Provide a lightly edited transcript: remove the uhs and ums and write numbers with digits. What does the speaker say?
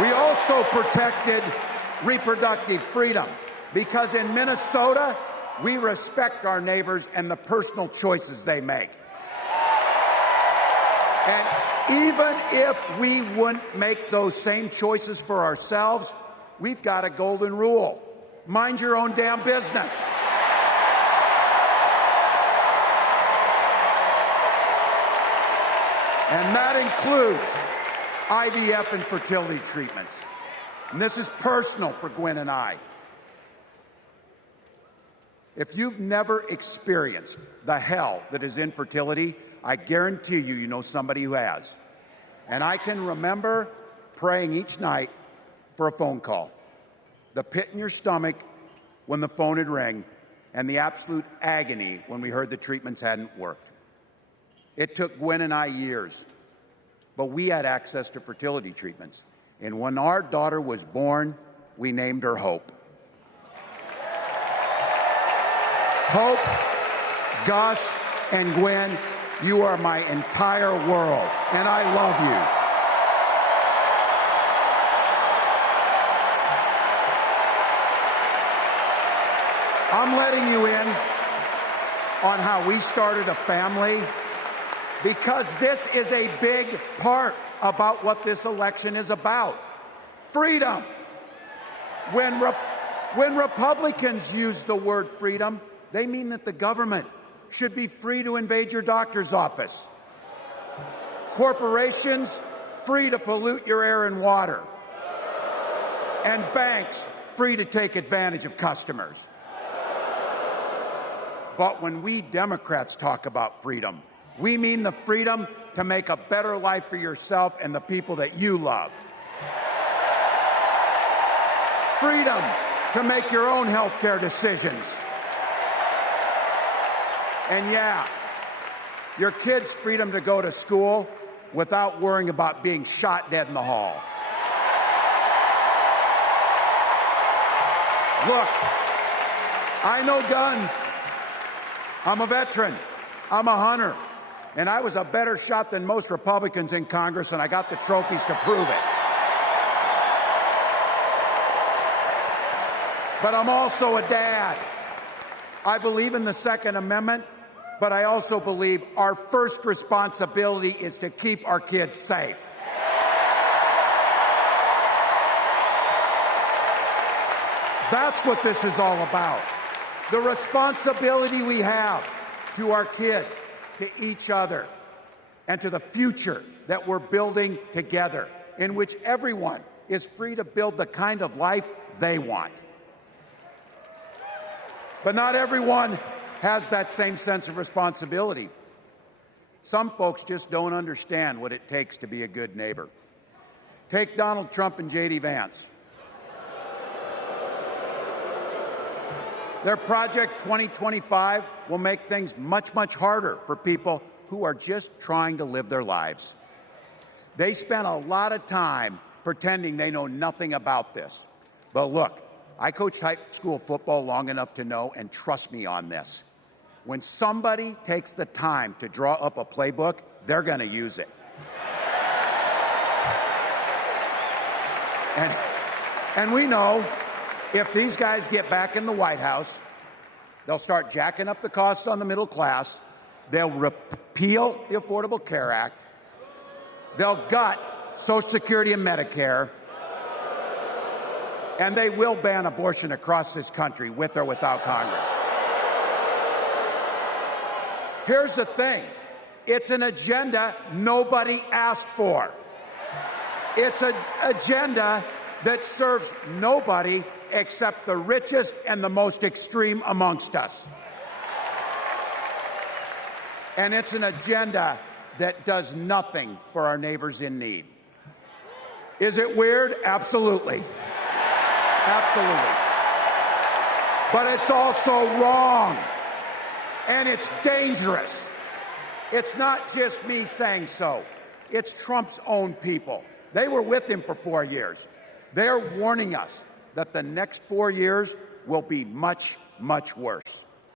We also protected reproductive freedom because in Minnesota, we respect our neighbors and the personal choices they make. And even if we wouldn't make those same choices for ourselves, we've got a golden rule. Mind your own damn business. And that includes IVF and fertility treatments. And this is personal for Gwen and I. If you've never experienced the hell that is infertility, I guarantee you know somebody who has. And I can remember praying each night for a phone call, the pit in your stomach when the phone would ring, and the absolute agony when we heard the treatments hadn't worked. It took Gwen and I years, but we had access to fertility treatments. And when our daughter was born, we named her Hope. Hope, Gus, and Gwen, you are my entire world, and I love you. I'm letting you in on how we started a family because this is a big part about what this election is about. Freedom. When Republicans use the word freedom, they mean that the government should be free to invade your doctor's office. Corporations free to pollute your air and water. And banks free to take advantage of customers. But when we Democrats talk about freedom, we mean the freedom to make a better life for yourself and the people that you love. Freedom to make your own health care decisions. And yeah, your kids' freedom to go to school without worrying about being shot dead in the hall. Look, I know guns. I'm a veteran. I'm a hunter. And I was a better shot than most Republicans in Congress, and I got the trophies to prove it. But I'm also a dad. I believe in the Second Amendment, but I also believe our first responsibility is to keep our kids safe. That's what this is all about. The responsibility we have to our kids, to each other, and to the future that we're building together, in which everyone is free to build the kind of life they want. But not everyone has that same sense of responsibility. Some folks just don't understand what it takes to be a good neighbor. Take Donald Trump and J.D. Vance. Their Project 2025 will make things much, much harder for people who are just trying to live their lives. They spent a lot of time pretending they know nothing about this. But look, I coached high school football long enough to know, and trust me on this, when somebody takes the time to draw up a playbook, they're going to use it. And we know if these guys get back in the White House, they'll start jacking up the costs on the middle class, they'll repeal the Affordable Care Act, they'll gut Social Security and Medicare, and they will ban abortion across this country, with or without Congress. Here's the thing. It's an agenda nobody asked for. It's an agenda that serves nobody except the richest and the most extreme amongst us. And it's an agenda that does nothing for our neighbors in need. Is it weird? Absolutely. Absolutely. But it's also wrong. And it's dangerous. It's not just me saying so. It's Trump's own people. They were with him for 4 years. They're warning us that the next 4 years will be much, much worse.